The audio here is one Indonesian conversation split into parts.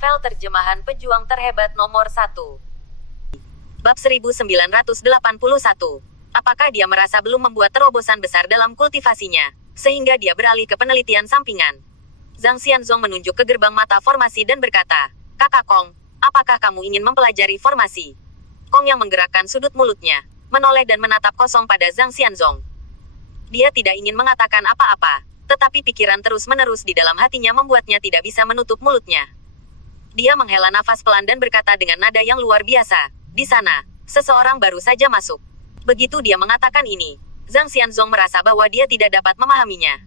Novel terjemahan pejuang terhebat nomor 1. Bab 1981. Apakah dia merasa belum membuat terobosan besar dalam kultivasinya, sehingga dia beralih ke penelitian sampingan? Zhang Xianzong menunjuk ke gerbang mata formasi dan berkata, "Kakak Kong, apakah kamu ingin mempelajari formasi?" Kong yang menggerakkan sudut mulutnya, menoleh dan menatap kosong pada Zhang Xianzong. Dia tidak ingin mengatakan apa-apa, tetapi pikiran terus-menerus di dalam hatinya membuatnya tidak bisa menutup mulutnya. Dia menghela nafas pelan dan berkata dengan nada yang luar biasa, "Di sana, seseorang baru saja masuk." Begitu dia mengatakan ini, Zhang Xianzong merasa bahwa dia tidak dapat memahaminya.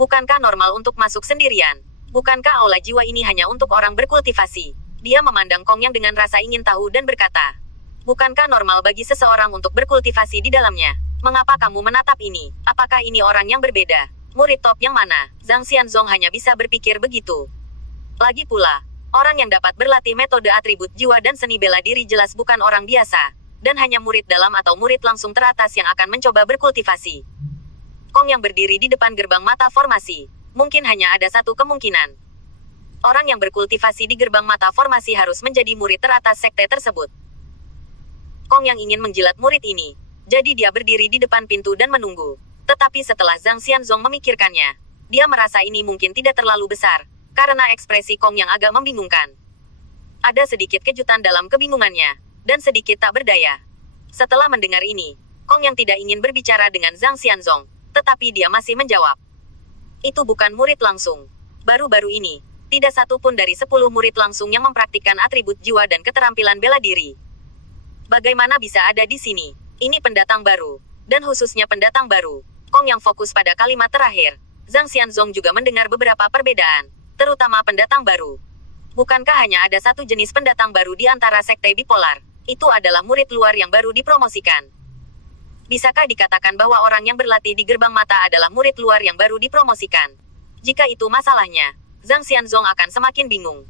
Bukankah normal untuk masuk sendirian? Bukankah aula jiwa ini hanya untuk orang berkultivasi? Dia memandang Kong yang dengan rasa ingin tahu dan berkata, "Bukankah normal bagi seseorang untuk berkultivasi di dalamnya? Mengapa kamu menatap ini? Apakah ini orang yang berbeda? Murid top yang mana?" Zhang Xianzong hanya bisa berpikir begitu. Lagi pula, orang yang dapat berlatih metode atribut jiwa dan seni bela diri jelas bukan orang biasa, dan hanya murid dalam atau murid langsung teratas yang akan mencoba berkultivasi. Kong yang berdiri di depan gerbang mata formasi, mungkin hanya ada satu kemungkinan. Orang yang berkultivasi di gerbang mata formasi harus menjadi murid teratas sekte tersebut. Kong yang ingin menjilat murid ini, jadi dia berdiri di depan pintu dan menunggu. Tetapi setelah Zhang Xianzong memikirkannya, dia merasa ini mungkin tidak terlalu besar, karena ekspresi Kong yang agak membingungkan. Ada sedikit kejutan dalam kebingungannya, dan sedikit tak berdaya. Setelah mendengar ini, Kong yang tidak ingin berbicara dengan Zhang Xianzong, tetapi dia masih menjawab. "Itu bukan murid langsung. Baru-baru ini, tidak satu pun dari 10 murid langsung yang mempraktikkan atribut jiwa dan keterampilan bela diri. Bagaimana bisa ada di sini? Ini pendatang baru, dan khususnya pendatang baru." Kong yang fokus pada kalimat terakhir. Zhang Xianzong juga mendengar beberapa perbedaan, terutama pendatang baru. Bukankah hanya ada satu jenis pendatang baru di antara sekte bipolar? Itu adalah murid luar yang baru dipromosikan. Bisakah dikatakan bahwa orang yang berlatih di gerbang mata adalah murid luar yang baru dipromosikan? Jika itu masalahnya, Zhang Xianzong akan semakin bingung.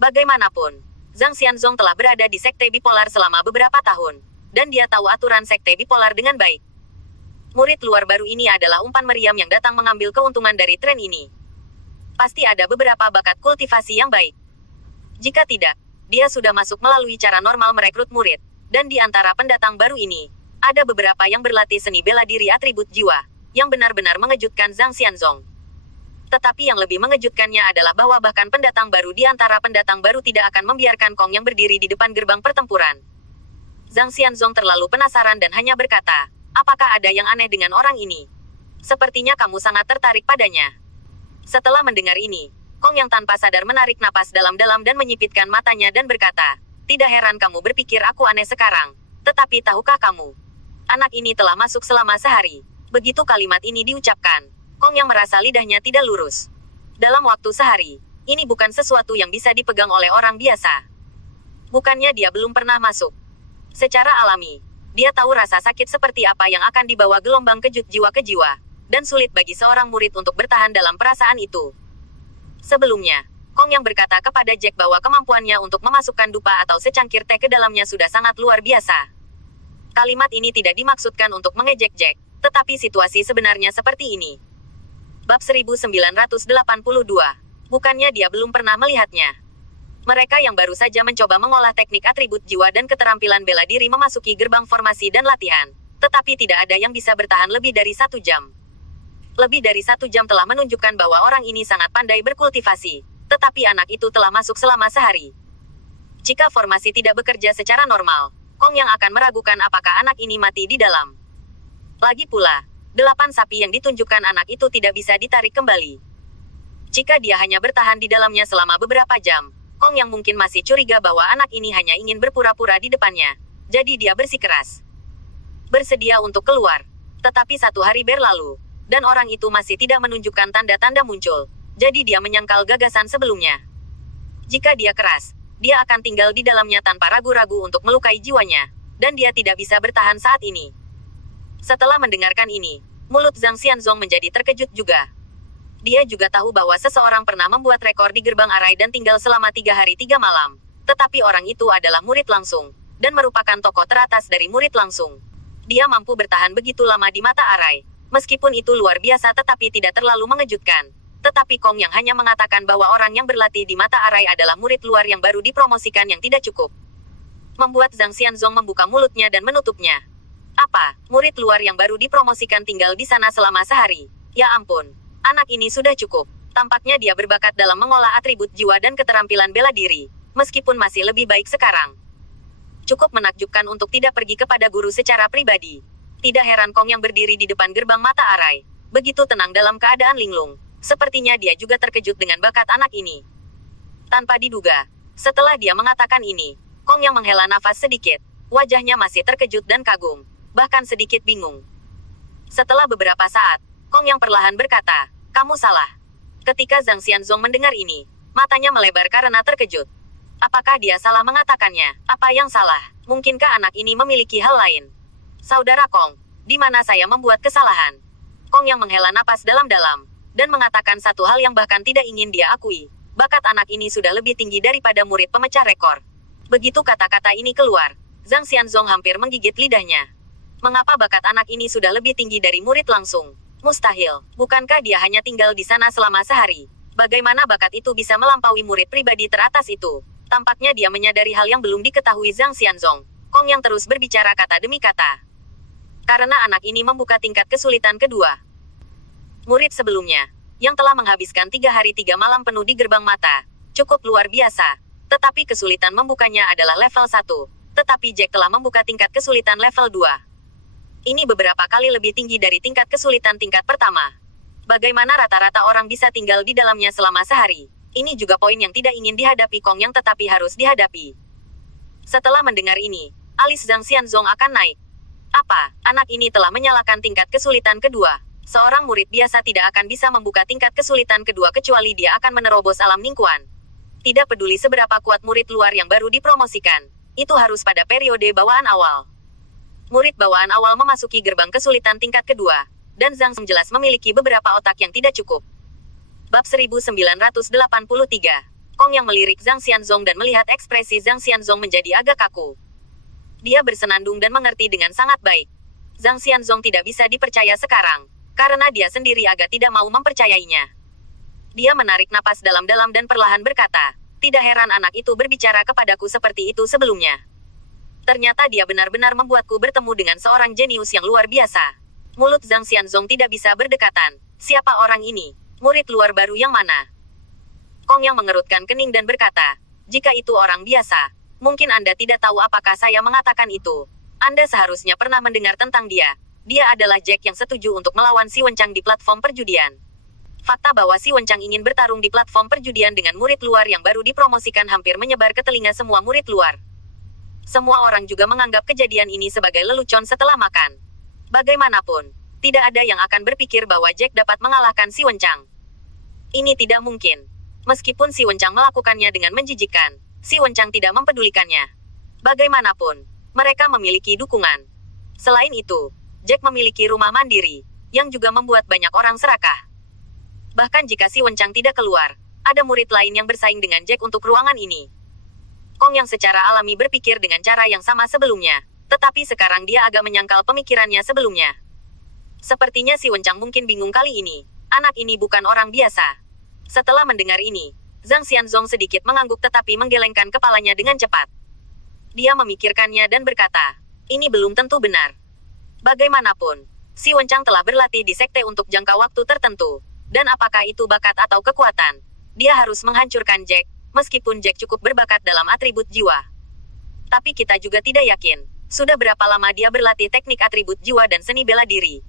Bagaimanapun, Zhang Xianzong telah berada di sekte bipolar selama beberapa tahun, dan dia tahu aturan sekte bipolar dengan baik. Murid luar baru ini adalah umpan meriam yang datang mengambil keuntungan dari tren ini. Pasti ada beberapa bakat kultivasi yang baik. Jika tidak, dia sudah masuk melalui cara normal merekrut murid, dan di antara pendatang baru ini, ada beberapa yang berlatih seni bela diri atribut jiwa, yang benar-benar mengejutkan Zhang Xianzong. Tetapi yang lebih mengejutkannya adalah bahwa bahkan pendatang baru di antara pendatang baru tidak akan membiarkan Kong yang berdiri di depan gerbang pertempuran. Zhang Xianzong terlalu penasaran dan hanya berkata, "Apakah ada yang aneh dengan orang ini? Sepertinya kamu sangat tertarik padanya." Setelah mendengar ini, Kong yang tanpa sadar menarik napas dalam-dalam dan menyipitkan matanya dan berkata, "Tidak heran kamu berpikir aku aneh sekarang. Tetapi tahukah kamu? Anak ini telah masuk selama sehari." Begitu kalimat ini diucapkan, Kong yang merasa lidahnya tidak lurus. Dalam waktu sehari, ini bukan sesuatu yang bisa dipegang oleh orang biasa. Bukannya dia belum pernah masuk. Secara alami, dia tahu rasa sakit seperti apa yang akan dibawa gelombang kejut jiwa ke jiwa, dan sulit bagi seorang murid untuk bertahan dalam perasaan itu. Sebelumnya, Kong yang berkata kepada Jack bahwa kemampuannya untuk memasukkan dupa atau secangkir teh ke dalamnya sudah sangat luar biasa. Kalimat ini tidak dimaksudkan untuk mengejek Jack, tetapi situasi sebenarnya seperti ini. Bab 1982. Bukannya dia belum pernah melihatnya. Mereka yang baru saja mencoba mengolah teknik atribut jiwa dan keterampilan bela diri memasuki gerbang formasi dan latihan, tetapi tidak ada yang bisa bertahan lebih dari 1 jam. Lebih dari 1 jam telah menunjukkan bahwa orang ini sangat pandai berkultivasi, tetapi anak itu telah masuk selama sehari. Jika formasi tidak bekerja secara normal, Kong yang akan meragukan apakah anak ini mati di dalam. Lagi pula, 8 sapi yang ditunjukkan anak itu tidak bisa ditarik kembali. Jika dia hanya bertahan di dalamnya selama beberapa jam, Kong yang mungkin masih curiga bahwa anak ini hanya ingin berpura-pura di depannya, jadi dia bersikeras bersedia untuk keluar. Tetapi 1 hari berlalu, dan orang itu masih tidak menunjukkan tanda-tanda muncul, jadi dia menyangkal gagasan sebelumnya. Jika dia keras, dia akan tinggal di dalamnya tanpa ragu-ragu untuk melukai jiwanya, dan dia tidak bisa bertahan saat ini. Setelah mendengarkan ini, mulut Zhang Xianzong menjadi terkejut juga. Dia juga tahu bahwa seseorang pernah membuat rekor di gerbang arai dan tinggal selama 3 hari 3 malam, tetapi orang itu adalah murid langsung, dan merupakan tokoh teratas dari murid langsung. Dia mampu bertahan begitu lama di mata arai. Meskipun itu luar biasa tetapi tidak terlalu mengejutkan. Tetapi Kong yang hanya mengatakan bahwa orang yang berlatih di mata arai adalah murid luar yang baru dipromosikan yang tidak cukup. Membuat Zhang Xianzong membuka mulutnya dan menutupnya. Apa? Murid luar yang baru dipromosikan tinggal di sana selama sehari? Ya ampun. Anak ini sudah cukup. Tampaknya dia berbakat dalam mengolah atribut jiwa dan keterampilan bela diri. Meskipun masih lebih baik sekarang. Cukup menakjubkan untuk tidak pergi kepada guru secara pribadi. Tidak heran Kong yang berdiri di depan gerbang mata arai. Begitu tenang dalam keadaan linglung. Sepertinya dia juga terkejut dengan bakat anak ini. Tanpa diduga. Setelah dia mengatakan ini, Kong yang menghela nafas sedikit. Wajahnya masih terkejut dan kagum. Bahkan sedikit bingung. Setelah beberapa saat, Kong yang perlahan berkata, "Kamu salah." Ketika Zhang Xianzong mendengar ini, matanya melebar karena terkejut. Apakah dia salah mengatakannya? Apa yang salah? Mungkinkah anak ini memiliki hal lain? Saudara Kong, di mana saya membuat kesalahan? Kong yang menghela napas dalam-dalam, dan mengatakan satu hal yang bahkan tidak ingin dia akui. Bakat anak ini sudah lebih tinggi daripada murid pemecah rekor. Begitu kata-kata ini keluar, Zhang Xianzong hampir menggigit lidahnya. Mengapa bakat anak ini sudah lebih tinggi dari murid langsung? Mustahil. Bukankah dia hanya tinggal di sana selama sehari? Bagaimana bakat itu bisa melampaui murid pribadi teratas itu? Tampaknya dia menyadari hal yang belum diketahui Zhang Xianzong. Kong yang terus berbicara kata demi kata. Karena anak ini membuka tingkat kesulitan kedua. Murid sebelumnya, yang telah menghabiskan 3 hari 3 malam penuh di gerbang mata, cukup luar biasa. Tetapi kesulitan membukanya adalah level 1. Tetapi Jack telah membuka tingkat kesulitan level 2. Ini beberapa kali lebih tinggi dari tingkat kesulitan tingkat pertama. Bagaimana rata-rata orang bisa tinggal di dalamnya selama sehari? Ini juga poin yang tidak ingin dihadapi Kong yang tetapi harus dihadapi. Setelah mendengar ini, alis Zhang Xianzong akan naik. Apa? Anak ini telah menyalakan tingkat kesulitan kedua. Seorang murid biasa tidak akan bisa membuka tingkat kesulitan kedua kecuali dia akan menerobos alam Ningguan. Tidak peduli seberapa kuat murid luar yang baru dipromosikan. Itu harus pada periode bawaan awal. Murid bawaan awal memasuki gerbang kesulitan tingkat kedua. Dan Zhang jelas memiliki beberapa otak yang tidak cukup. Bab 1983. Kong yang melirik Zhang Xianzong dan melihat ekspresi Zhang Xianzong menjadi agak kaku. Dia bersenandung dan mengerti dengan sangat baik. Zhang Xianzong tidak bisa dipercaya sekarang, karena dia sendiri agak tidak mau mempercayainya. Dia menarik napas dalam-dalam dan perlahan berkata, "Tidak heran anak itu berbicara kepadaku seperti itu sebelumnya. Ternyata dia benar-benar membuatku bertemu dengan seorang jenius yang luar biasa." Mulut Zhang Xianzong tidak bisa berdekatan. Siapa orang ini? Murid luar baru yang mana? Kong yang mengerutkan kening dan berkata, "Jika itu orang biasa, mungkin Anda tidak tahu apakah saya mengatakan itu. Anda seharusnya pernah mendengar tentang dia. Dia adalah Jack yang setuju untuk melawan si Wencang di platform perjudian." Fakta bahwa si Wencang ingin bertarung di platform perjudian dengan murid luar yang baru dipromosikan hampir menyebar ke telinga semua murid luar. Semua orang juga menganggap kejadian ini sebagai lelucon setelah makan. Bagaimanapun, tidak ada yang akan berpikir bahwa Jack dapat mengalahkan si Wencang. Ini tidak mungkin. Meskipun si Wencang melakukannya dengan menjijikkan, si Wencang tidak mempedulikannya. Bagaimanapun, mereka memiliki dukungan. Selain itu, Jack memiliki rumah mandiri, yang juga membuat banyak orang serakah. Bahkan jika si Wencang tidak keluar, ada murid lain yang bersaing dengan Jack untuk ruangan ini. Kong yang secara alami berpikir dengan cara yang sama sebelumnya, tetapi sekarang dia agak menyangkal pemikirannya sebelumnya. Sepertinya si Wencang mungkin bingung kali ini. Anak ini bukan orang biasa. Setelah mendengar ini, Zhang Xianzong sedikit mengangguk tetapi menggelengkan kepalanya dengan cepat. Dia memikirkannya dan berkata, "Ini belum tentu benar. Bagaimanapun, si Wencang telah berlatih di sekte untuk jangka waktu tertentu. Dan apakah itu bakat atau kekuatan? Dia harus menghancurkan Jack, meskipun Jack cukup berbakat dalam atribut jiwa. Tapi kita juga tidak yakin, sudah berapa lama dia berlatih teknik atribut jiwa dan seni bela diri.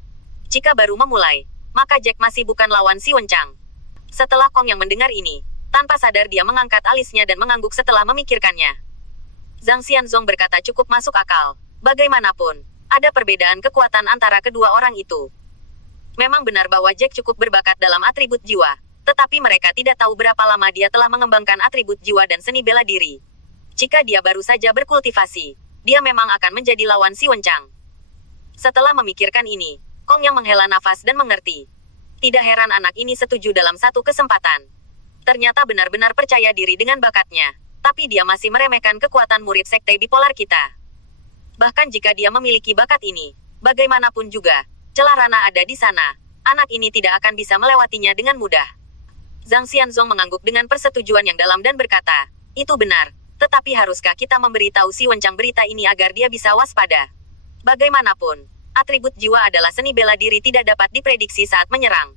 Jika baru memulai, maka Jack masih bukan lawan si Wencang." Setelah Kong yang mendengar ini, tanpa sadar dia mengangkat alisnya dan mengangguk setelah memikirkannya. Zhang Xianzong berkata cukup masuk akal. Bagaimanapun, ada perbedaan kekuatan antara kedua orang itu. Memang benar bahwa Jack cukup berbakat dalam atribut jiwa, tetapi mereka tidak tahu berapa lama dia telah mengembangkan atribut jiwa dan seni bela diri. Jika dia baru saja berkultivasi, dia memang akan menjadi lawan si Wencang. Setelah memikirkan ini, Kong yang menghela nafas dan mengerti. Tidak heran anak ini setuju dalam satu kesempatan. Ternyata benar-benar percaya diri dengan bakatnya, tapi dia masih meremehkan kekuatan murid sekte bipolar kita. Bahkan jika dia memiliki bakat ini, bagaimanapun juga, celah ranah ada di sana. Anak ini tidak akan bisa melewatinya dengan mudah. Zhang Xianzong mengangguk dengan persetujuan yang dalam dan berkata, itu benar. Tetapi haruskah kita memberitahu si Wencang berita ini agar dia bisa waspada? Bagaimanapun, atribut jiwa adalah seni bela diri tidak dapat diprediksi saat menyerang.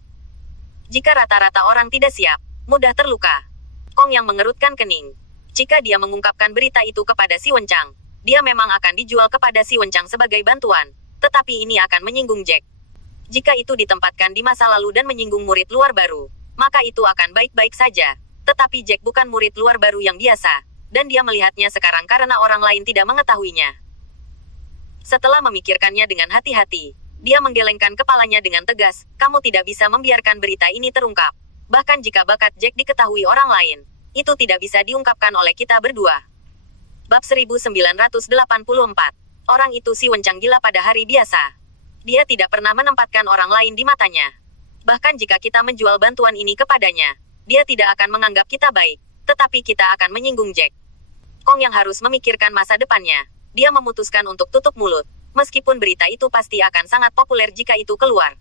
Jika rata-rata orang tidak siap, mudah terluka. Kong yang mengerutkan kening. Jika dia mengungkapkan berita itu kepada si Wencang, dia memang akan dijual kepada si Wencang sebagai bantuan. Tetapi ini akan menyinggung Jack. Jika itu ditempatkan di masa lalu dan menyinggung murid luar baru, maka itu akan baik-baik saja. Tetapi Jack bukan murid luar baru yang biasa, dan dia melihatnya sekarang karena orang lain tidak mengetahuinya. Setelah memikirkannya dengan hati-hati, dia menggelengkan kepalanya dengan tegas, kamu tidak bisa membiarkan berita ini terungkap. Bahkan jika bakat Jack diketahui orang lain, itu tidak bisa diungkapkan oleh kita berdua. Bab 1984. Orang itu si Wencang gila pada hari biasa. Dia tidak pernah menempatkan orang lain di matanya. Bahkan jika kita menjual bantuan ini kepadanya, dia tidak akan menganggap kita baik, tetapi kita akan menyinggung Jack. Kong yang harus memikirkan masa depannya, dia memutuskan untuk tutup mulut, meskipun berita itu pasti akan sangat populer jika itu keluar.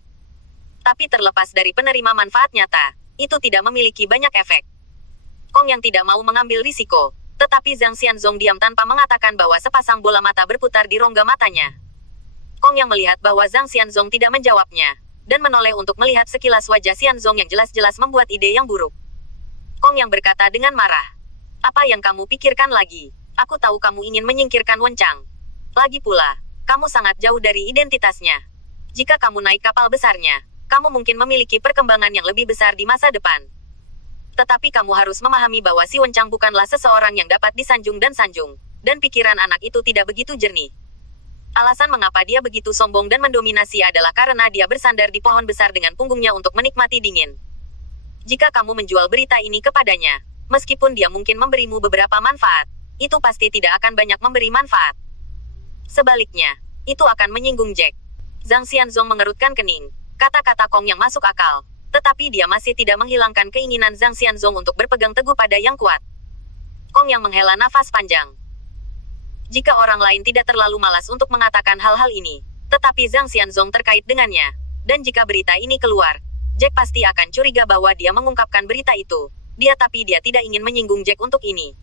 Tapi terlepas dari penerima manfaat nyata, itu tidak memiliki banyak efek. Kong yang tidak mau mengambil risiko, tetapi Zhang Xianzong diam tanpa mengatakan bahwa sepasang bola mata berputar di rongga matanya. Kong yang melihat bahwa Zhang Xianzong tidak menjawabnya, dan menoleh untuk melihat sekilas wajah Xianzong yang jelas-jelas membuat ide yang buruk. Kong yang berkata dengan marah, apa yang kamu pikirkan lagi? Aku tahu kamu ingin menyingkirkan Wencang. Lagi pula, kamu sangat jauh dari identitasnya. Jika kamu naik kapal besarnya, kamu mungkin memiliki perkembangan yang lebih besar di masa depan. Tetapi kamu harus memahami bahwa si Wencang bukanlah seseorang yang dapat disanjung dan sanjung, dan pikiran anak itu tidak begitu jernih. Alasan mengapa dia begitu sombong dan mendominasi adalah karena dia bersandar di pohon besar dengan punggungnya untuk menikmati dingin. Jika kamu menjual berita ini kepadanya, meskipun dia mungkin memberimu beberapa manfaat, itu pasti tidak akan banyak memberi manfaat. Sebaliknya, itu akan menyinggung Jack. Zhang Xianzong mengerutkan kening. Kata-kata Kong yang masuk akal, tetapi dia masih tidak menghilangkan keinginan Zhang Xianzong untuk berpegang teguh pada yang kuat. Kong yang menghela nafas panjang. Jika orang lain tidak terlalu malas untuk mengatakan hal-hal ini, tetapi Zhang Xianzong terkait dengannya, dan jika berita ini keluar, Jack pasti akan curiga bahwa dia mengungkapkan berita itu. Dia tidak ingin menyinggung Jack untuk ini.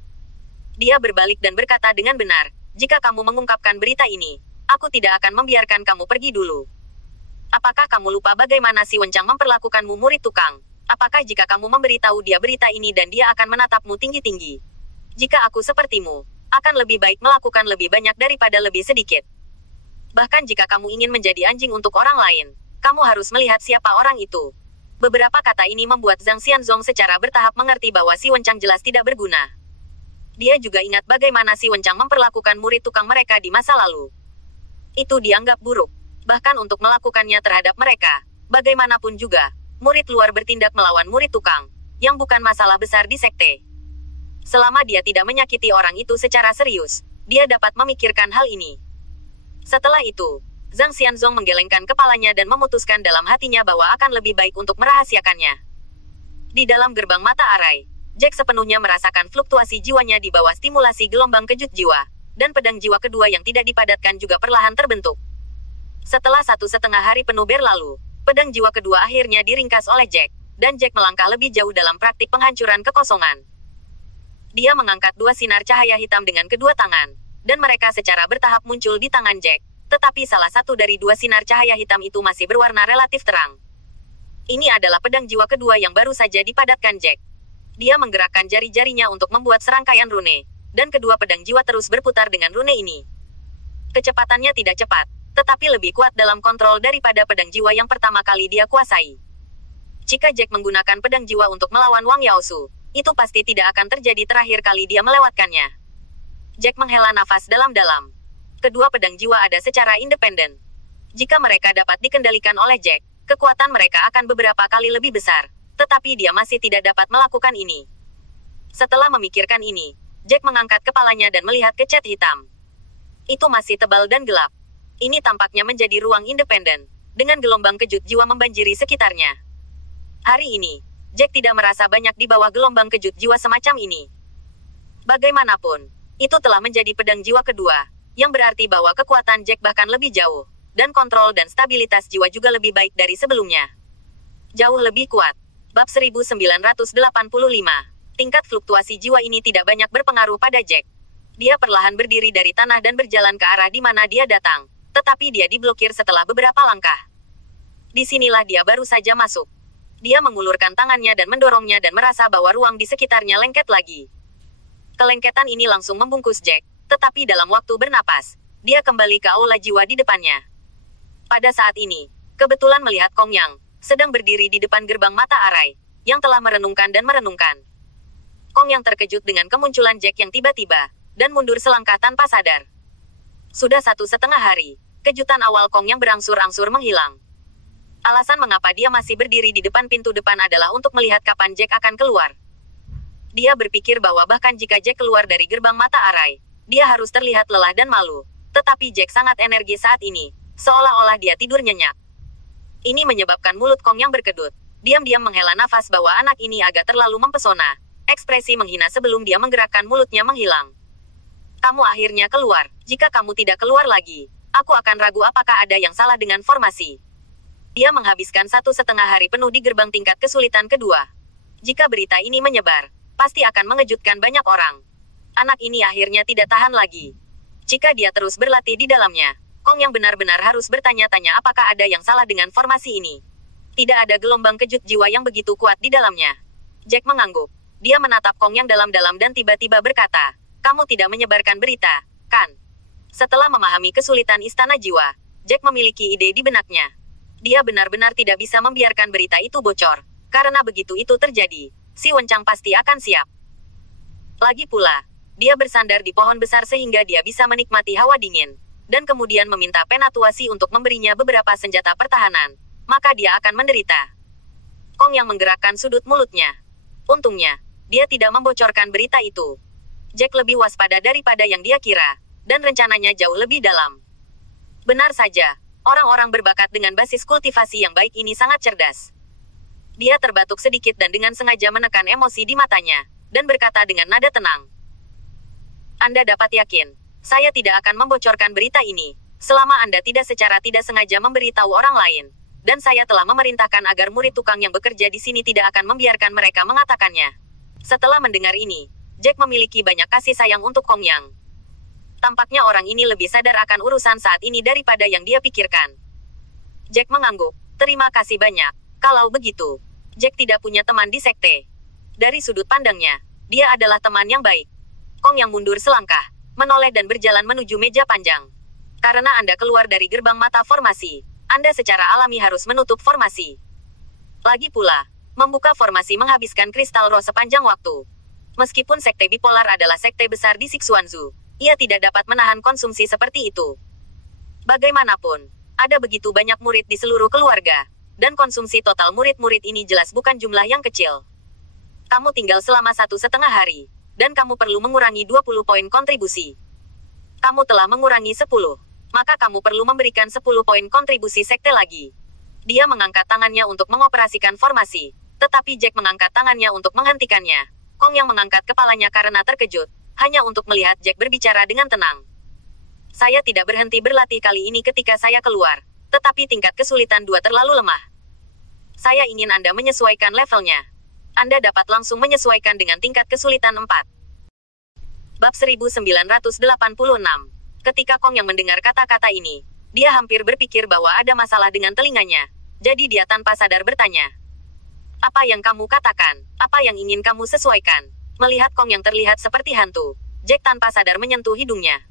Dia berbalik dan berkata dengan benar, jika kamu mengungkapkan berita ini, aku tidak akan membiarkan kamu pergi dulu. Apakah kamu lupa bagaimana si Wencang memperlakukanmu murid tukang? Apakah jika kamu memberitahu dia berita ini dan dia akan menatapmu tinggi-tinggi? Jika aku sepertimu, akan lebih baik melakukan lebih banyak daripada lebih sedikit. Bahkan jika kamu ingin menjadi anjing untuk orang lain, kamu harus melihat siapa orang itu. Beberapa kata ini membuat Zhang Xianzong secara bertahap mengerti bahwa si Wencang jelas tidak berguna. Dia juga ingat bagaimana si Wencang memperlakukan murid tukang mereka di masa lalu. Itu dianggap buruk. Bahkan untuk melakukannya terhadap mereka, bagaimanapun juga, murid luar bertindak melawan murid tukang, yang bukan masalah besar di sekte. Selama dia tidak menyakiti orang itu secara serius, dia dapat memikirkan hal ini. Setelah itu, Zhang Xianzong menggelengkan kepalanya dan memutuskan dalam hatinya bahwa akan lebih baik untuk merahasiakannya. Di dalam gerbang mata arai, Jack sepenuhnya merasakan fluktuasi jiwanya di bawah stimulasi gelombang kejut jiwa, dan pedang jiwa kedua yang tidak dipadatkan juga perlahan terbentuk. Setelah 1,5 hari penuh berlalu, pedang jiwa kedua akhirnya diringkas oleh Jack, dan Jack melangkah lebih jauh dalam praktik penghancuran kekosongan. Dia mengangkat 2 sinar cahaya hitam dengan kedua tangan, dan mereka secara bertahap muncul di tangan Jack, tetapi salah satu dari 2 sinar cahaya hitam itu masih berwarna relatif terang. Ini adalah pedang jiwa kedua yang baru saja dipadatkan Jack. Dia menggerakkan jari-jarinya untuk membuat serangkaian rune, dan kedua pedang jiwa terus berputar dengan rune ini. Kecepatannya tidak cepat, tetapi lebih kuat dalam kontrol daripada pedang jiwa yang pertama kali dia kuasai. Jika Jack menggunakan pedang jiwa untuk melawan Wang Yaosu, itu pasti tidak akan terjadi terakhir kali dia melewatkannya. Jack menghela nafas dalam-dalam. Kedua pedang jiwa ada secara independen. Jika mereka dapat dikendalikan oleh Jack, kekuatan mereka akan beberapa kali lebih besar, tetapi dia masih tidak dapat melakukan ini. Setelah memikirkan ini, Jack mengangkat kepalanya dan melihat ke cat hitam. Itu masih tebal dan gelap. Ini tampaknya menjadi ruang independen, dengan gelombang kejut jiwa membanjiri sekitarnya. Hari ini, Jack tidak merasa banyak di bawah gelombang kejut jiwa semacam ini. Bagaimanapun, itu telah menjadi pedang jiwa kedua, yang berarti bahwa kekuatan Jack bahkan lebih jauh, dan kontrol dan stabilitas jiwa juga lebih baik dari sebelumnya. Jauh lebih kuat. Bab 1985. Tingkat fluktuasi jiwa ini tidak banyak berpengaruh pada Jack. Dia perlahan berdiri dari tanah dan berjalan ke arah di mana dia datang. Tetapi dia diblokir setelah beberapa langkah. Disinilah dia baru saja masuk. Dia mengulurkan tangannya dan mendorongnya dan merasa bahwa ruang di sekitarnya lengket lagi. Kelengketan ini langsung membungkus Jack. Tetapi dalam waktu bernapas, dia kembali ke aula jiwa di depannya. Pada saat ini, kebetulan melihat Kong Yang sedang berdiri di depan gerbang mata arai, yang telah merenungkan dan merenungkan. Kong Yang terkejut dengan kemunculan Jack yang tiba-tiba, dan mundur selangkah tanpa sadar. Sudah 1,5 hari, kejutan awal Kong Yang berangsur-angsur menghilang. Alasan mengapa dia masih berdiri di depan pintu depan adalah untuk melihat kapan Jack akan keluar. Dia berpikir bahwa bahkan jika Jack keluar dari gerbang mata arai, dia harus terlihat lelah dan malu. Tetapi Jack sangat energi saat ini, seolah-olah dia tidur nyenyak. Ini menyebabkan mulut Kong Yang berkedut. Diam-diam menghela nafas bahwa anak ini agak terlalu mempesona. Ekspresi menghina sebelum dia menggerakkan mulutnya menghilang. Kamu akhirnya keluar. Jika kamu tidak keluar lagi, aku akan ragu apakah ada yang salah dengan formasi. Dia menghabiskan 1,5 hari penuh di gerbang tingkat kesulitan kedua. Jika berita ini menyebar, pasti akan mengejutkan banyak orang. Anak ini akhirnya tidak tahan lagi. Jika dia terus berlatih di dalamnya, Kong Yang benar-benar harus bertanya-tanya apakah ada yang salah dengan formasi ini. Tidak ada gelombang kejut jiwa yang begitu kuat di dalamnya. Jack mengangguk. Dia menatap Kong Yang dalam-dalam dan tiba-tiba berkata, "Kamu tidak menyebarkan berita, kan?" Setelah memahami kesulitan istana jiwa, Jack memiliki ide di benaknya. Dia benar-benar tidak bisa membiarkan berita itu bocor. Karena begitu itu terjadi, si Wencang pasti akan siap. Lagi pula, dia bersandar di pohon besar sehingga dia bisa menikmati hawa dingin. Dan kemudian meminta Penatuasi untuk memberinya beberapa senjata pertahanan, maka dia akan menderita. Kong Yang menggerakkan sudut mulutnya. Untungnya, dia tidak membocorkan berita itu. Jack lebih waspada daripada yang dia kira, dan rencananya jauh lebih dalam. Benar saja, orang-orang berbakat dengan basis kultivasi yang baik ini sangat cerdas. Dia terbatuk sedikit dan dengan sengaja menekan emosi di matanya, dan berkata dengan nada tenang. Anda dapat yakin, saya tidak akan membocorkan berita ini, selama Anda tidak secara tidak sengaja memberitahu orang lain. Dan saya telah memerintahkan agar murid tukang yang bekerja di sini tidak akan membiarkan mereka mengatakannya. Setelah mendengar ini, Jack memiliki banyak kasih sayang untuk Kong Yang. Tampaknya orang ini lebih sadar akan urusan saat ini daripada yang dia pikirkan. Jack mengangguk. Terima kasih banyak. Kalau begitu, Jack tidak punya teman di sekte. Dari sudut pandangnya, dia adalah teman yang baik. Kong Yang mundur selangkah, menoleh dan berjalan menuju meja panjang. Karena Anda keluar dari gerbang mata formasi, Anda secara alami harus menutup formasi. Lagi pula, membuka formasi menghabiskan kristal roh sepanjang waktu. Meskipun sekte bipolar adalah sekte besar di Sixuanzu, ia tidak dapat menahan konsumsi seperti itu. Bagaimanapun, ada begitu banyak murid di seluruh keluarga, dan konsumsi total murid-murid ini jelas bukan jumlah yang kecil. Kamu tinggal selama 1,5 hari, dan kamu perlu mengurangi 20 poin kontribusi. Kamu telah mengurangi 10, maka kamu perlu memberikan 10 poin kontribusi sekte lagi. Dia mengangkat tangannya untuk mengoperasikan formasi, tetapi Jack mengangkat tangannya untuk menghentikannya. Kong Yang mengangkat kepalanya karena terkejut, hanya untuk melihat Jack berbicara dengan tenang. Saya tidak berhenti berlatih kali ini ketika saya keluar, tetapi tingkat kesulitan 2 terlalu lemah. Saya ingin Anda menyesuaikan levelnya. Anda dapat langsung menyesuaikan dengan tingkat kesulitan 4. Bab 1986. Ketika Kong Yang mendengar kata-kata ini, dia hampir berpikir bahwa ada masalah dengan telinganya. Jadi dia tanpa sadar bertanya. Apa yang kamu katakan? Apa yang ingin kamu sesuaikan? Melihat Kong Yang terlihat seperti hantu, Jack tanpa sadar menyentuh hidungnya.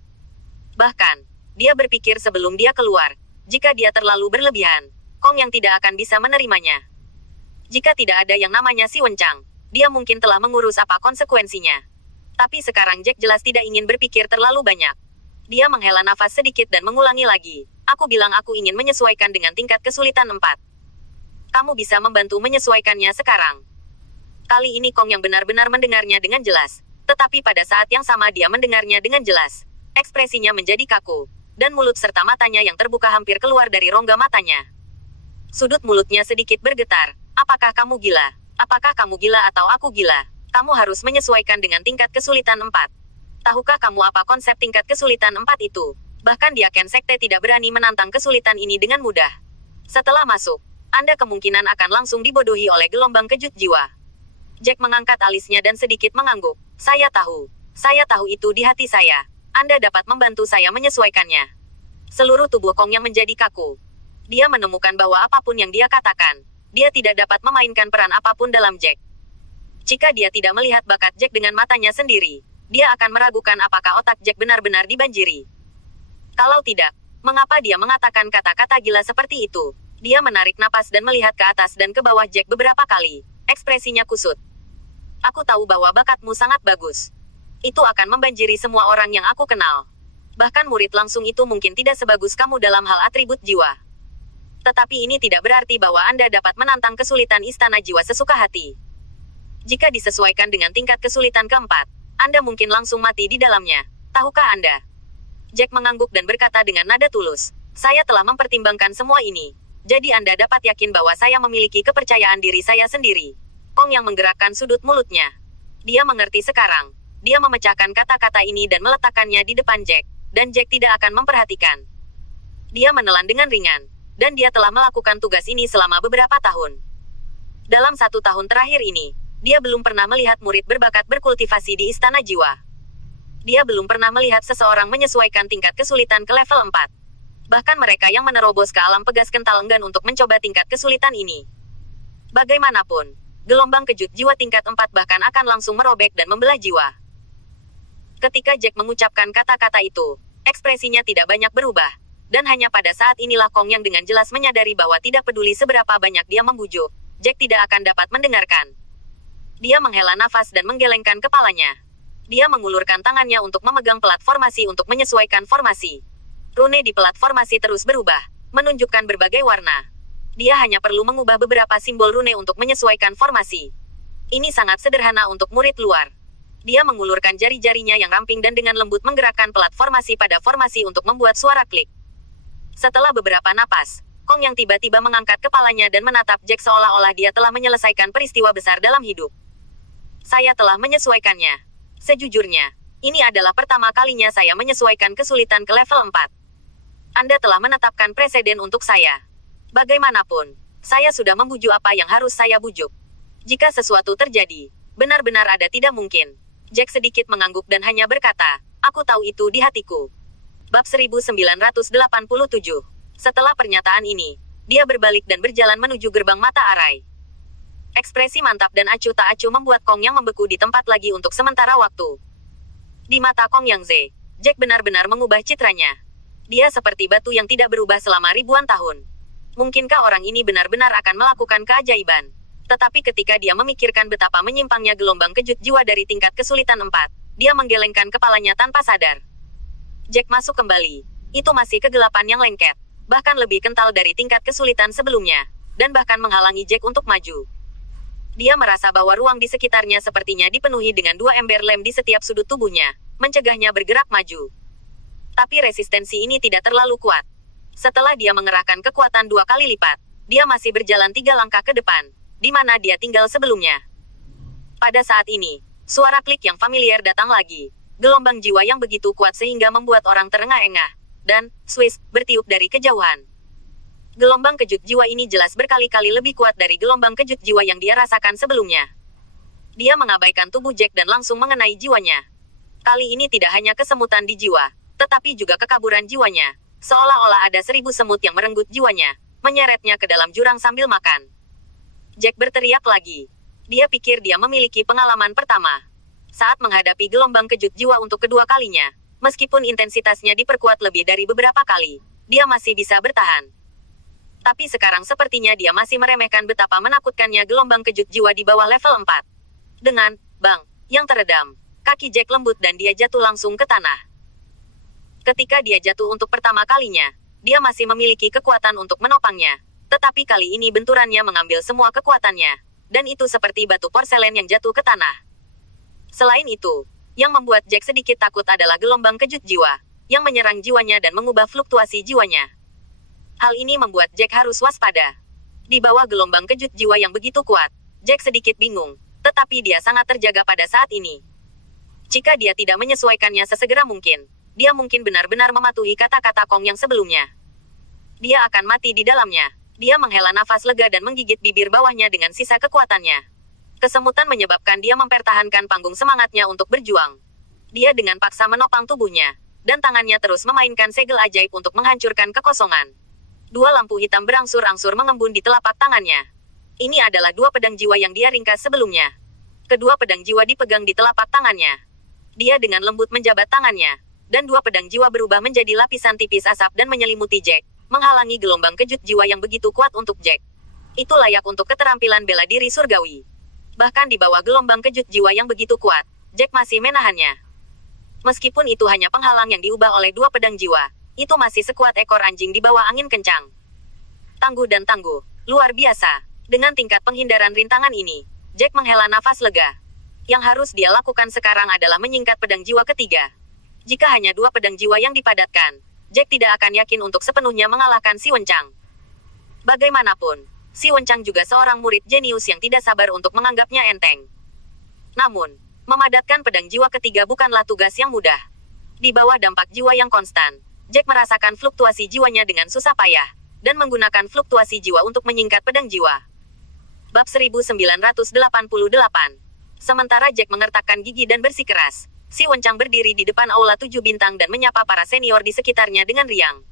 Bahkan, dia berpikir sebelum dia keluar, jika dia terlalu berlebihan, Kong Yang tidak akan bisa menerimanya. Jika tidak ada yang namanya si Wencang, dia mungkin telah mengurus apa konsekuensinya. Tapi sekarang Jack jelas tidak ingin berpikir terlalu banyak. Dia menghela nafas sedikit dan mengulangi lagi. Aku bilang aku ingin menyesuaikan dengan tingkat kesulitan 4. Kamu bisa membantu menyesuaikannya sekarang. Kali ini Kong Yang benar-benar mendengarnya dengan jelas. Tetapi pada saat yang sama dia mendengarnya dengan jelas. Ekspresinya menjadi kaku. Dan mulut serta matanya yang terbuka hampir keluar dari rongga matanya. Sudut mulutnya sedikit bergetar. Apakah kamu gila? Apakah kamu gila atau aku gila? Kamu harus menyesuaikan dengan tingkat kesulitan 4. Tahukah kamu apa konsep tingkat kesulitan 4 itu? Bahkan di Aken Sekte tidak berani menantang kesulitan ini dengan mudah. Setelah masuk, Anda kemungkinan akan langsung dibodohi oleh gelombang kejut jiwa. Jack mengangkat alisnya dan sedikit mengangguk. Saya tahu itu di hati saya. Anda dapat membantu saya menyesuaikannya. Seluruh tubuh Kong yang menjadi kaku. Dia menemukan bahwa apapun yang dia katakan, dia tidak dapat memainkan peran apapun dalam Jack. Jika dia tidak melihat bakat Jack dengan matanya sendiri, dia akan meragukan apakah otak Jack benar-benar dibanjiri. Kalau tidak, mengapa dia mengatakan kata-kata gila seperti itu? Dia menarik napas dan melihat ke atas dan ke bawah Jack beberapa kali. Ekspresinya kusut. Aku tahu bahwa bakatmu sangat bagus. Itu akan membanjiri semua orang yang aku kenal. Bahkan murid langsung itu mungkin tidak sebagus kamu dalam hal atribut jiwa. Tetapi ini tidak berarti bahwa Anda dapat menantang kesulitan istana jiwa sesuka hati. Jika disesuaikan dengan tingkat kesulitan keempat, Anda mungkin langsung mati di dalamnya. Tahukah Anda? Jack mengangguk dan berkata dengan nada tulus, saya telah mempertimbangkan semua ini. Jadi Anda dapat yakin bahwa saya memiliki kepercayaan diri saya sendiri. Kong yang menggerakkan sudut mulutnya. Dia mengerti sekarang. Dia memecahkan kata-kata ini dan meletakkannya di depan Jack. Dan Jack tidak akan memperhatikan. Dia menelan dengan ringan. Dan dia telah melakukan tugas ini selama beberapa tahun. Dalam 1 tahun terakhir ini, dia belum pernah melihat murid berbakat berkultivasi di Istana Jiwa. Dia belum pernah melihat seseorang menyesuaikan tingkat kesulitan ke level 4. Bahkan mereka yang menerobos ke alam pegas kental enggan untuk mencoba tingkat kesulitan ini. Bagaimanapun, gelombang kejut jiwa tingkat 4 bahkan akan langsung merobek dan membelah jiwa. Ketika Jack mengucapkan kata-kata itu, ekspresinya tidak banyak berubah. Dan hanya pada saat inilah Kong yang dengan jelas menyadari bahwa tidak peduli seberapa banyak dia membujuk, Jack tidak akan dapat mendengarkan. Dia menghela nafas dan menggelengkan kepalanya. Dia mengulurkan tangannya untuk memegang pelat formasi untuk menyesuaikan formasi. Rune di pelat formasi terus berubah, menunjukkan berbagai warna. Dia hanya perlu mengubah beberapa simbol rune untuk menyesuaikan formasi. Ini sangat sederhana untuk murid luar. Dia mengulurkan jari-jarinya yang ramping dan dengan lembut menggerakkan pelat formasi pada formasi untuk membuat suara klik. Setelah beberapa napas, Kong yang tiba-tiba mengangkat kepalanya dan menatap Jack seolah-olah dia telah menyelesaikan peristiwa besar dalam hidup. Saya telah menyesuaikannya. Sejujurnya, ini adalah pertama kalinya saya menyesuaikan kesulitan ke level 4. Anda telah menetapkan preseden untuk saya. Bagaimanapun, saya sudah membujuk apa yang harus saya bujuk. Jika sesuatu terjadi, benar-benar ada tidak mungkin. Jack sedikit mengangguk dan hanya berkata, aku tahu itu di hatiku. Bab 1987. Setelah pernyataan ini, dia berbalik dan berjalan menuju gerbang mata arai. Ekspresi mantap dan acuh tak acuh membuat Kong yang membeku di tempat lagi untuk sementara waktu. Di mata Kong Yang Ze, Jack benar-benar mengubah citranya. Dia seperti batu yang tidak berubah selama ribuan tahun. Mungkinkah orang ini benar-benar akan melakukan keajaiban? Tetapi ketika dia memikirkan betapa menyimpangnya gelombang kejut jiwa dari tingkat kesulitan 4, dia menggelengkan kepalanya tanpa sadar. Jack masuk kembali. Itu masih kegelapan yang lengket, bahkan lebih kental dari tingkat kesulitan sebelumnya, dan bahkan menghalangi Jack untuk maju. Dia merasa bahwa ruang di sekitarnya sepertinya dipenuhi dengan 2 ember lem di setiap sudut tubuhnya, mencegahnya bergerak maju. Tapi resistensi ini tidak terlalu kuat. Setelah dia mengerahkan kekuatan 2 kali lipat, dia masih berjalan 3 langkah ke depan, di mana dia tinggal sebelumnya. Pada saat ini, suara klik yang familiar datang lagi. Gelombang jiwa yang begitu kuat sehingga membuat orang terengah-engah. Dan, Swiss, bertiup dari kejauhan. Gelombang kejut jiwa ini jelas berkali-kali lebih kuat dari gelombang kejut jiwa yang dia rasakan sebelumnya. Dia mengabaikan tubuh Jack dan langsung mengenai jiwanya. Kali ini tidak hanya kesemutan di jiwa, tetapi juga kekaburan jiwanya. Seolah-olah ada 1000 semut yang merenggut jiwanya, menyeretnya ke dalam jurang sambil makan. Jack berteriak lagi. Dia pikir dia memiliki pengalaman pertama. Saat menghadapi gelombang kejut jiwa untuk kedua kalinya, meskipun intensitasnya diperkuat lebih dari beberapa kali, dia masih bisa bertahan. Tapi sekarang sepertinya dia masih meremehkan betapa menakutkannya gelombang kejut jiwa di bawah level 4. Dengan bang yang teredam, kaki Jack lembut dan dia jatuh langsung ke tanah. Ketika dia jatuh untuk pertama kalinya, dia masih memiliki kekuatan untuk menopangnya. Tetapi kali ini benturannya mengambil semua kekuatannya. Dan itu seperti batu porselen yang jatuh ke tanah. Selain itu, yang membuat Jack sedikit takut adalah gelombang kejut jiwa, yang menyerang jiwanya dan mengubah fluktuasi jiwanya. Hal ini membuat Jack harus waspada. Di bawah gelombang kejut jiwa yang begitu kuat, Jack sedikit bingung, tetapi dia sangat terjaga pada saat ini. Jika dia tidak menyesuaikannya sesegera mungkin, dia mungkin benar-benar mematuhi kata-kata Kong yang sebelumnya. Dia akan mati di dalamnya. Dia menghela nafas lega dan menggigit bibir bawahnya dengan sisa kekuatannya. Kesemutan menyebabkan dia mempertahankan panggung semangatnya untuk berjuang. Dia dengan paksa menopang tubuhnya, dan tangannya terus memainkan segel ajaib untuk menghancurkan kekosongan. Dua lampu hitam berangsur-angsur mengembun di telapak tangannya. Ini adalah dua pedang jiwa yang dia ringkas sebelumnya. Kedua pedang jiwa dipegang di telapak tangannya. Dia dengan lembut menjabat tangannya, dan dua pedang jiwa berubah menjadi lapisan tipis asap dan menyelimuti Jack, menghalangi gelombang kejut jiwa yang begitu kuat untuk Jack. Itu layak untuk keterampilan bela diri surgawi. Bahkan di bawah gelombang kejut jiwa yang begitu kuat, Jack masih menahannya. Meskipun itu hanya penghalang yang diubah oleh dua pedang jiwa, itu masih sekuat ekor anjing di bawah angin kencang. Tangguh dan tangguh, luar biasa. Dengan tingkat penghindaran rintangan ini, Jack menghela nafas lega. Yang harus dia lakukan sekarang adalah menyingkat pedang jiwa ketiga. Jika hanya dua pedang jiwa yang dipadatkan, Jack tidak akan yakin untuk sepenuhnya mengalahkan si Wencang. Bagaimanapun, si Wencang juga seorang murid jenius yang tidak sabar untuk menganggapnya enteng. Namun, memadatkan pedang jiwa ketiga bukanlah tugas yang mudah. Di bawah dampak jiwa yang konstan, Jack merasakan fluktuasi jiwanya dengan susah payah, dan menggunakan fluktuasi jiwa untuk menyingkat pedang jiwa. Bab 1988. Sementara Jack mengertakkan gigi dan bersikeras, si Wencang berdiri di depan aula 7 bintang dan menyapa para senior di sekitarnya dengan riang.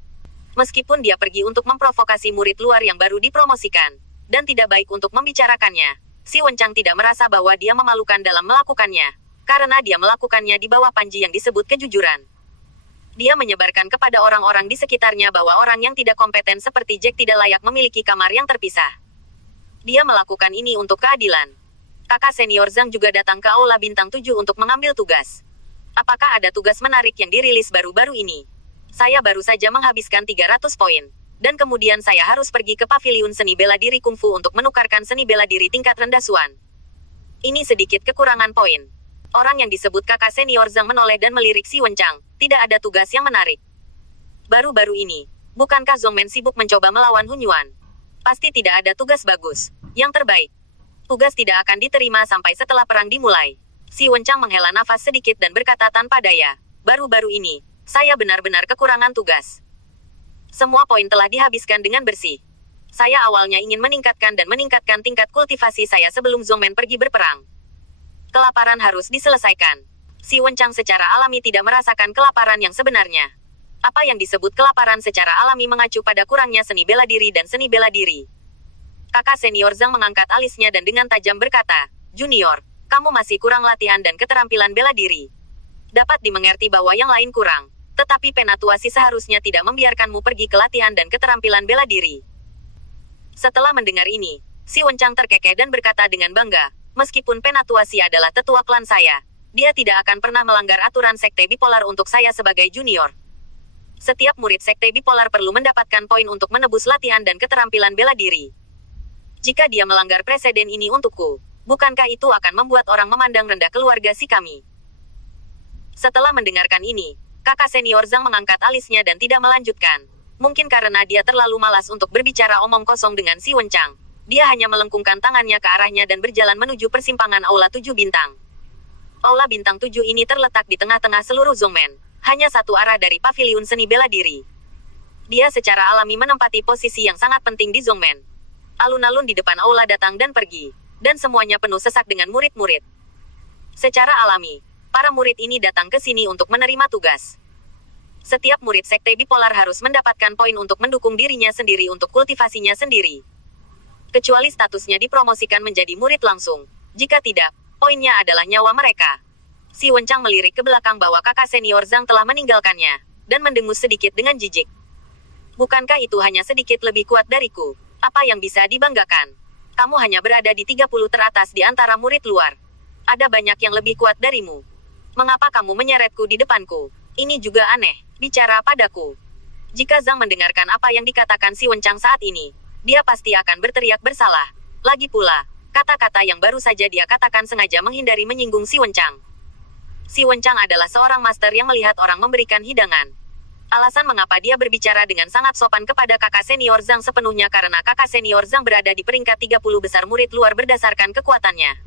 Meskipun dia pergi untuk memprovokasi murid luar yang baru dipromosikan, dan tidak baik untuk membicarakannya, si Wencang tidak merasa bahwa dia memalukan dalam melakukannya, karena dia melakukannya di bawah panji yang disebut kejujuran. Dia menyebarkan kepada orang-orang di sekitarnya bahwa orang yang tidak kompeten seperti Jack tidak layak memiliki kamar yang terpisah. Dia melakukan ini untuk keadilan. Kakak senior Zhang juga datang ke aula bintang 7 untuk mengambil tugas. Apakah ada tugas menarik yang dirilis baru-baru ini? Saya baru saja menghabiskan 300 poin. Dan kemudian saya harus pergi ke paviliun seni bela diri kungfu untuk menukarkan seni bela diri tingkat rendah Suan. Ini sedikit kekurangan poin. Orang yang disebut kakak senior Zhang menoleh dan melirik si Wencang. Tidak ada tugas yang menarik. Baru-baru ini, bukankah Zhongmen sibuk mencoba melawan Hunyuan? Pasti tidak ada tugas bagus. Yang terbaik. Tugas tidak akan diterima sampai setelah perang dimulai. Si Wencang menghela nafas sedikit dan berkata tanpa daya. Baru-baru ini, saya benar-benar kekurangan tugas. Semua poin telah dihabiskan dengan bersih. Saya awalnya ingin meningkatkan tingkat kultivasi saya sebelum Zhongmen pergi berperang. Kelaparan harus diselesaikan. Si Wencang secara alami tidak merasakan kelaparan yang sebenarnya. Apa yang disebut kelaparan secara alami mengacu pada kurangnya seni bela diri dan seni bela diri. Kakak senior Zhang mengangkat alisnya dan dengan tajam berkata, "Junior, kamu masih kurang latihan dan keterampilan bela diri. Dapat dimengerti bahwa yang lain kurang. Tetapi Penatuasi seharusnya tidak membiarkanmu pergi ke latihan dan keterampilan bela diri." Setelah mendengar ini, si Wencang terkekeh dan berkata dengan bangga, "Meskipun Penatuasi adalah tetua klan saya, dia tidak akan pernah melanggar aturan sekte bipolar untuk saya sebagai junior. Setiap murid sekte bipolar perlu mendapatkan poin untuk menebus latihan dan keterampilan bela diri. Jika dia melanggar preseden ini untukku, bukankah itu akan membuat orang memandang rendah keluarga si kami?" Setelah mendengarkan ini, kakak senior Zhang mengangkat alisnya dan tidak melanjutkan. Mungkin karena dia terlalu malas untuk berbicara omong kosong dengan si Wencang. Dia hanya melengkungkan tangannya ke arahnya dan berjalan menuju persimpangan aula 7 bintang. Aula bintang 7 ini terletak di tengah-tengah seluruh Zhongmen, hanya satu arah dari paviliun seni bela diri. Dia secara alami menempati posisi yang sangat penting di Zhongmen. Alun-alun di depan aula datang dan pergi, dan semuanya penuh sesak dengan murid-murid. Secara alami, para murid ini datang ke sini untuk menerima tugas. Setiap murid sekte bipolar harus mendapatkan poin untuk mendukung dirinya sendiri untuk kultivasinya sendiri. Kecuali statusnya dipromosikan menjadi murid langsung. Jika tidak, poinnya adalah nyawa mereka. Si Wencang melirik ke belakang bahwa kakak senior Zhang telah meninggalkannya, dan mendengus sedikit dengan jijik. Bukankah itu hanya sedikit lebih kuat dariku? Apa yang bisa dibanggakan? Kamu hanya berada di 30 teratas di antara murid luar. Ada banyak yang lebih kuat darimu. Mengapa kamu menyeretku di depanku? Ini juga aneh, bicara padaku. Jika Zhang mendengarkan apa yang dikatakan si Wencang saat ini, dia pasti akan berteriak bersalah. Lagi pula, kata-kata yang baru saja dia katakan sengaja menghindari menyinggung si Wencang. Si Wencang adalah seorang master yang melihat orang memberikan hidangan. Alasan mengapa dia berbicara dengan sangat sopan kepada kakak senior Zhang sepenuhnya karena kakak senior Zhang berada di peringkat 30 besar murid luar berdasarkan kekuatannya.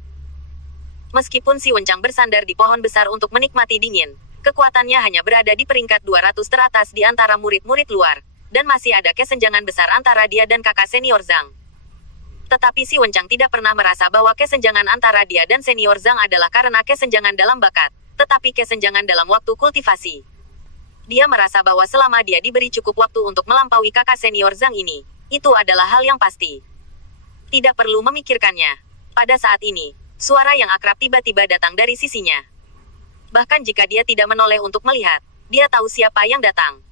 Meskipun si Wencang bersandar di pohon besar untuk menikmati dingin, kekuatannya hanya berada di peringkat 200 teratas di antara murid-murid luar, dan masih ada kesenjangan besar antara dia dan kakak senior Zhang. Tetapi Si Wenchang tidak pernah merasa bahwa kesenjangan antara dia dan senior Zhang adalah karena kesenjangan dalam bakat, tetapi kesenjangan dalam waktu kultivasi. Dia merasa bahwa selama dia diberi cukup waktu untuk melampaui kakak senior Zhang ini, itu adalah hal yang pasti. Tidak perlu memikirkannya. Pada saat ini, suara yang akrab tiba-tiba datang dari sisinya. Bahkan jika dia tidak menoleh untuk melihat, dia tahu siapa yang datang.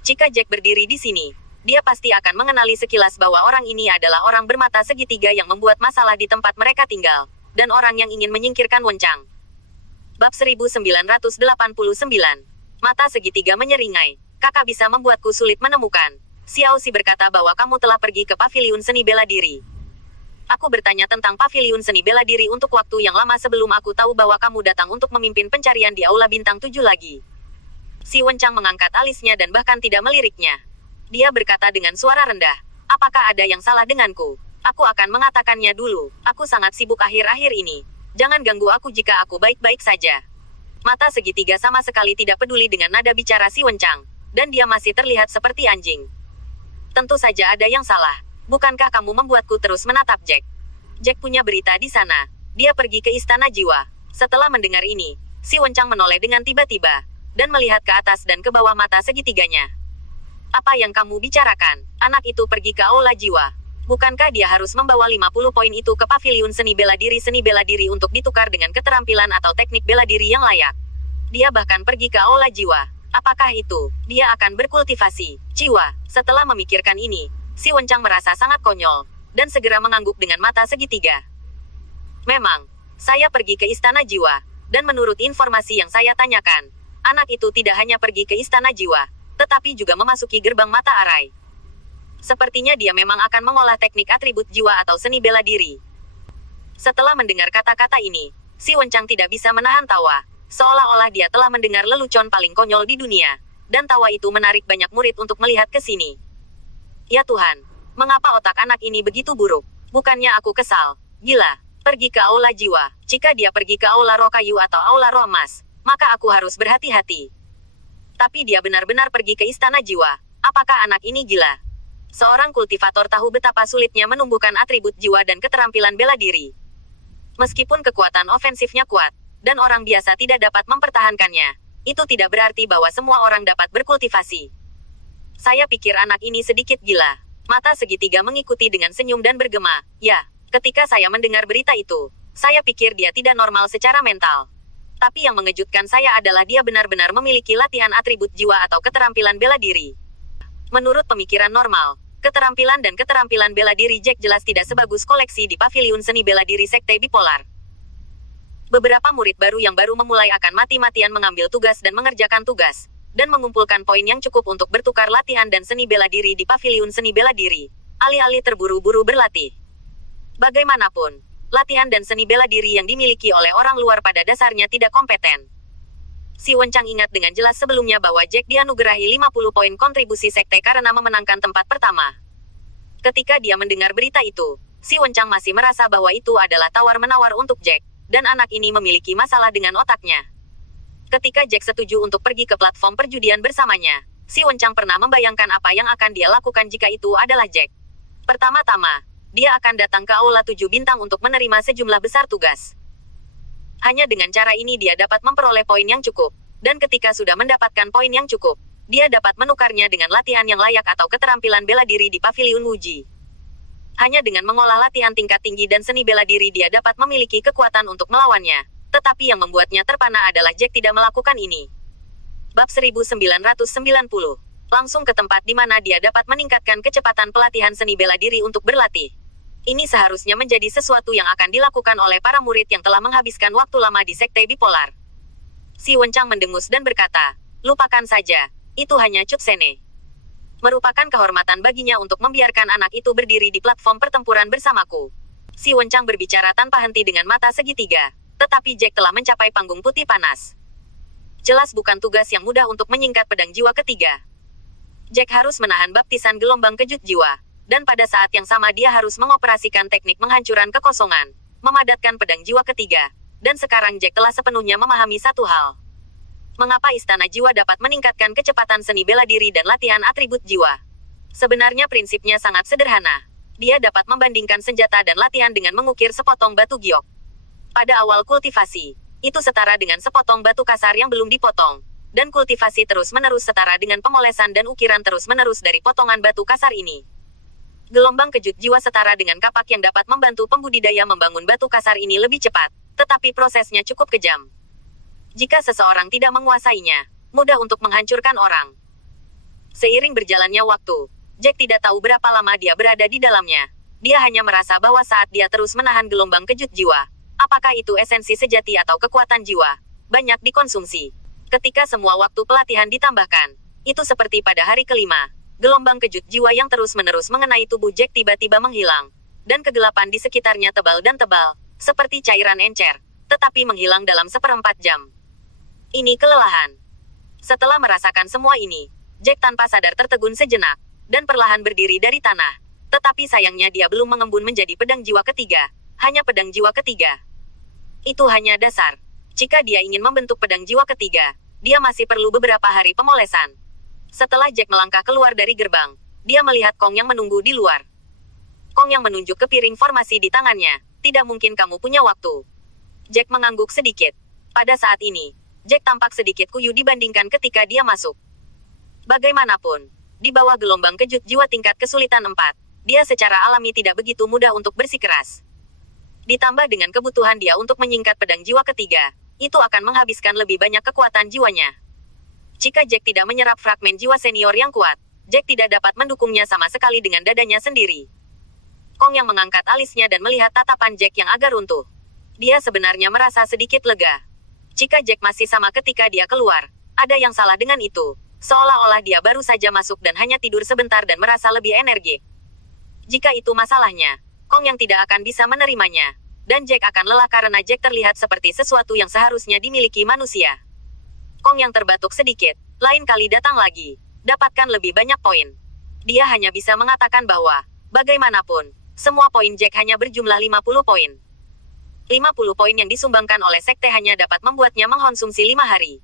Jika Jack berdiri di sini, dia pasti akan mengenali sekilas bahwa orang ini adalah orang bermata segitiga yang membuat masalah di tempat mereka tinggal, dan orang yang ingin menyingkirkan Wenchang. Bab 1989. Mata segitiga menyeringai. Kakak bisa membuatku sulit menemukan. Xiao Xi berkata bahwa kamu telah pergi ke paviliun seni bela diri. Aku bertanya tentang paviliun seni bela diri untuk waktu yang lama sebelum aku tahu bahwa kamu datang untuk memimpin pencarian di Aula Bintang 7 lagi. Si Wenchang mengangkat alisnya dan bahkan tidak meliriknya. Dia berkata dengan suara rendah, apakah ada yang salah denganku? Aku akan mengatakannya dulu, aku sangat sibuk akhir-akhir ini. Jangan ganggu aku jika aku baik-baik saja. Mata segitiga sama sekali tidak peduli dengan nada bicara Si Wenchang, dan dia masih terlihat seperti anjing. Tentu saja ada yang salah. Bukankah kamu membuatku terus menatap Jack? Jack punya berita di sana. Dia pergi ke Istana Jiwa. Setelah mendengar ini, Si Wenchang menoleh dengan tiba-tiba, dan melihat ke atas dan ke bawah mata segitiganya. Apa yang kamu bicarakan? Anak itu pergi ke Aula Jiwa. Bukankah dia harus membawa 50 poin itu ke paviliun seni bela diri untuk ditukar dengan keterampilan atau teknik bela diri yang layak? Dia bahkan pergi ke Aula Jiwa. Apakah itu? Dia akan berkultivasi jiwa. Setelah memikirkan ini, Si Wenchang merasa sangat konyol, dan segera mengangguk dengan mata segitiga. Memang, saya pergi ke Istana Jiwa, dan menurut informasi yang saya tanyakan, anak itu tidak hanya pergi ke Istana Jiwa, tetapi juga memasuki gerbang mata arai. Sepertinya dia memang akan mengolah teknik atribut jiwa atau seni bela diri. Setelah mendengar kata-kata ini, Si Wenchang tidak bisa menahan tawa, seolah-olah dia telah mendengar lelucon paling konyol di dunia, dan tawa itu menarik banyak murid untuk melihat ke sini. Ya Tuhan, mengapa otak anak ini begitu buruk? Bukannya aku kesal. Gila, pergi ke Aula Jiwa. Jika dia pergi ke Aula Roh Kayu atau Aula Roh Emas, maka aku harus berhati-hati. Tapi dia benar-benar pergi ke Istana Jiwa. Apakah anak ini gila? Seorang kultivator tahu betapa sulitnya menumbuhkan atribut jiwa dan keterampilan bela diri. Meskipun kekuatan ofensifnya kuat, dan orang biasa tidak dapat mempertahankannya, itu tidak berarti bahwa semua orang dapat berkultivasi. Saya pikir anak ini sedikit gila. Mata segitiga mengikuti dengan senyum dan bergema. Ya, ketika saya mendengar berita itu, saya pikir dia tidak normal secara mental. Tapi yang mengejutkan saya adalah dia benar-benar memiliki latihan atribut jiwa atau keterampilan bela diri. Menurut pemikiran normal, keterampilan dan keterampilan bela diri Jack jelas tidak sebagus koleksi di paviliun seni bela diri Sekte Bipolar. Beberapa murid baru yang baru memulai akan mati-matian mengambil tugas dan mengerjakan tugas, dan mengumpulkan poin yang cukup untuk bertukar latihan dan seni bela diri di paviliun seni bela diri, alih-alih terburu-buru berlatih. Bagaimanapun, latihan dan seni bela diri yang dimiliki oleh orang luar pada dasarnya tidak kompeten. Si Wenchang ingat dengan jelas sebelumnya bahwa Jack dianugerahi 50 poin kontribusi sekte karena memenangkan tempat pertama. Ketika dia mendengar berita itu, Si Wenchang masih merasa bahwa itu adalah tawar-menawar untuk Jack, dan anak ini memiliki masalah dengan otaknya. Ketika Jack setuju untuk pergi ke platform perjudian bersamanya, Si Wenchang pernah membayangkan apa yang akan dia lakukan jika itu adalah Jack. Pertama-tama, dia akan datang ke Aula 7 Bintang untuk menerima sejumlah besar tugas. Hanya dengan cara ini dia dapat memperoleh poin yang cukup, dan ketika sudah mendapatkan poin yang cukup, dia dapat menukarnya dengan latihan yang layak atau keterampilan bela diri di paviliun Wuji. Hanya dengan mengolah latihan tingkat tinggi dan seni bela diri dia dapat memiliki kekuatan untuk melawannya. Tetapi yang membuatnya terpana adalah Jack tidak melakukan ini. Bab 1990. Langsung ke tempat di mana dia dapat meningkatkan kecepatan pelatihan seni bela diri untuk berlatih. Ini seharusnya menjadi sesuatu yang akan dilakukan oleh para murid yang telah menghabiskan waktu lama di Sekte Bipolar. Si Wenchang mendengus dan berkata, lupakan saja, itu hanya cutscene. Merupakan kehormatan baginya untuk membiarkan anak itu berdiri di platform pertempuran bersamaku. Si Wenchang berbicara tanpa henti dengan mata segitiga. Tetapi Jack telah mencapai panggung putih panas. Jelas bukan tugas yang mudah untuk menyingkat pedang jiwa ketiga. Jack harus menahan baptisan gelombang kejut jiwa, dan pada saat yang sama dia harus mengoperasikan teknik penghancuran kekosongan, memadatkan pedang jiwa ketiga, dan sekarang Jack telah sepenuhnya memahami satu hal. Mengapa Istana Jiwa dapat meningkatkan kecepatan seni bela diri dan latihan atribut jiwa? Sebenarnya prinsipnya sangat sederhana. Dia dapat membandingkan senjata dan latihan dengan mengukir sepotong batu giok. Pada awal kultivasi, itu setara dengan sepotong batu kasar yang belum dipotong. Dan kultivasi terus-menerus setara dengan pemolesan dan ukiran terus-menerus dari potongan batu kasar ini. Gelombang kejut jiwa setara dengan kapak yang dapat membantu pembudidaya membangun batu kasar ini lebih cepat, tetapi prosesnya cukup kejam. Jika seseorang tidak menguasainya, mudah untuk menghancurkan orang. Seiring berjalannya waktu, Jack tidak tahu berapa lama dia berada di dalamnya. Dia hanya merasa bahwa saat dia terus menahan gelombang kejut jiwa, apakah itu esensi sejati atau kekuatan jiwa, banyak dikonsumsi. Ketika semua waktu pelatihan ditambahkan, itu seperti pada hari kelima, gelombang kejut jiwa yang terus-menerus mengenai tubuh Jack tiba-tiba menghilang, dan kegelapan di sekitarnya tebal dan tebal, seperti cairan encer, tetapi menghilang dalam 1/4 jam. Ini kelelahan. Setelah merasakan semua ini, Jack tanpa sadar tertegun sejenak, dan perlahan berdiri dari tanah. Tetapi sayangnya dia belum mengembun menjadi pedang jiwa ketiga, hanya pedang jiwa ketiga. Itu hanya dasar. Jika dia ingin membentuk pedang jiwa ketiga, dia masih perlu beberapa hari pemolesan. Setelah Jack melangkah keluar dari gerbang, dia melihat Kong yang menunggu di luar. Kong yang menunjuk ke piring formasi di tangannya. Tidak mungkin kamu punya waktu. Jack mengangguk sedikit. Pada saat ini, Jack tampak sedikit kuyu dibandingkan ketika dia masuk. Bagaimanapun, di bawah gelombang kejut jiwa tingkat kesulitan 4, dia secara alami tidak begitu mudah untuk bersikeras. Ditambah dengan kebutuhan dia untuk menyingkat pedang jiwa ketiga, itu akan menghabiskan lebih banyak kekuatan jiwanya. Jika Jack tidak menyerap fragmen jiwa senior yang kuat, Jack tidak dapat mendukungnya sama sekali dengan dadanya sendiri. Kong yang mengangkat alisnya dan melihat tatapan Jack yang agak runtuh. Dia sebenarnya merasa sedikit lega. Jika Jack masih sama ketika dia keluar, ada yang salah dengan itu. Seolah-olah dia baru saja masuk dan hanya tidur sebentar dan merasa lebih energik. Jika itu masalahnya, Kong yang tidak akan bisa menerimanya. Dan Jack akan lelah karena Jack terlihat seperti sesuatu yang seharusnya dimiliki manusia. Kong yang terbatuk sedikit, lain kali datang lagi. Dapatkan lebih banyak poin. Dia hanya bisa mengatakan bahwa, bagaimanapun, semua poin Jack hanya berjumlah 50 poin. 50 poin yang disumbangkan oleh sekte hanya dapat membuatnya mengkonsumsi 5 hari.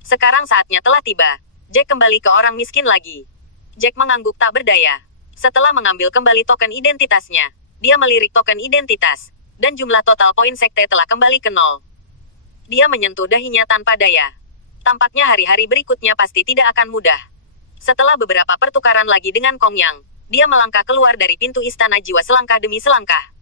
Sekarang saatnya telah tiba. Jack kembali ke orang miskin lagi. Jack mengangguk tak berdaya. Setelah mengambil kembali token identitasnya, dia melirik token identitas, dan jumlah total poin sekte telah kembali ke 0. Dia menyentuh dahinya tanpa daya. Tampaknya hari-hari berikutnya pasti tidak akan mudah. Setelah beberapa pertukaran lagi dengan Kong Yang, dia melangkah keluar dari pintu istana jiwa selangkah demi selangkah.